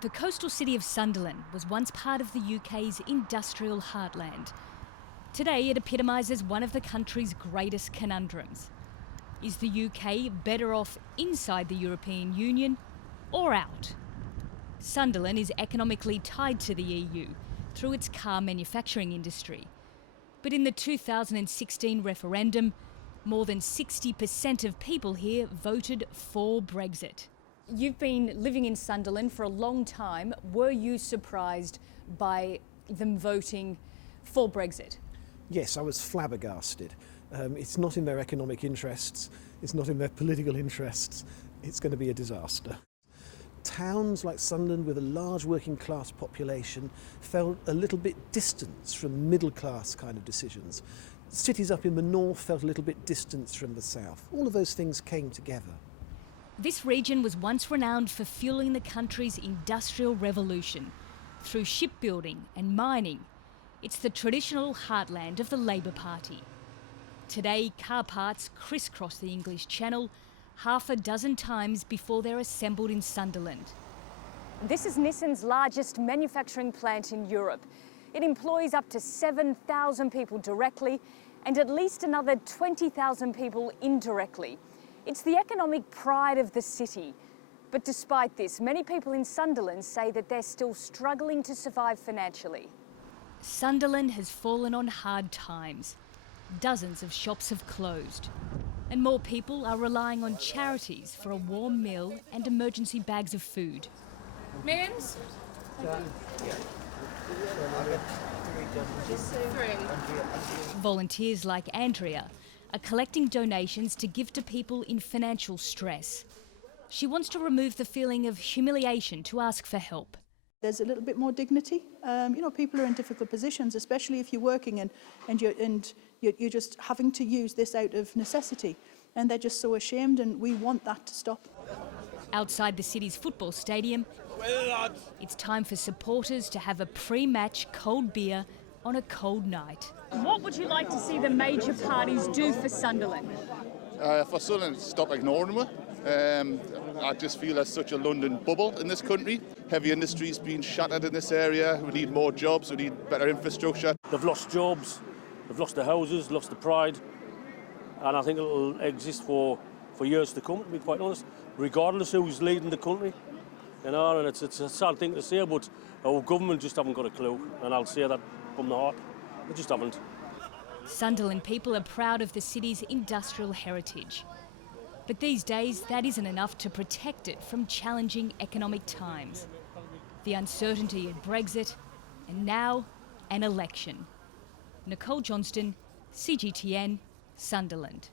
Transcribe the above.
The coastal city of Sunderland was once part of the UK's industrial heartland. Today it epitomises one of the country's greatest conundrums. Is the UK better off inside the European Union or out? Sunderland is economically tied to the EU through its car manufacturing industry. But in the 2016 referendum, more than 60% of people here voted for Brexit. You've been living in Sunderland for a long time. Were you surprised by them voting for Brexit? Yes, I was flabbergasted. It's not in their economic interests, it's not in their political interests, it's going to be a disaster. Towns like Sunderland with a large working class population felt a little bit distant from middle class kind of decisions. Cities up in the north felt a little bit distant from the south. All of those things came together. This region was once renowned for fueling the country's industrial revolution. Through shipbuilding and mining, it's the traditional heartland of the Labour Party. Today, car parts crisscross the English Channel half a dozen times before they're assembled in Sunderland. This is Nissan's largest manufacturing plant in Europe. It employs up to 7,000 people directly and at least another 20,000 people indirectly. It's the economic pride of the city. But despite this, many people in Sunderland say that they're still struggling to survive financially. Sunderland has fallen on hard times. Dozens of shops have closed. And more people are relying on charities for a warm meal and emergency bags of food. Mims? Volunteers like Andrea are collecting donations to give to people in financial stress. She wants to remove the feeling of humiliation to ask for help. There's a little bit more dignity. People are in difficult positions, especially if you're working and you're just having to use this out of necessity. And they're just so ashamed, and we want that to stop. Outside the city's football stadium, it's time for supporters to have a pre-match cold beer on a cold night. What would you like to see the major parties do for Sunderland? For Sunderland, stop ignoring them. I just feel there's such a London bubble in this country. Heavy industry's been shattered in this area. We need more jobs, we need better infrastructure. They've lost jobs, they've lost their houses, lost the pride, and I think it'll exist for years to come, to be quite honest, regardless who's leading the country. And it's a sad thing to say, but our government just haven't got a clue, and I'll say that from the heart. They just haven't. Sunderland people are proud of the city's industrial heritage. But these days, that isn't enough to protect it from challenging economic times. The uncertainty of Brexit, and now an election. Nicole Johnston, CGTN, Sunderland.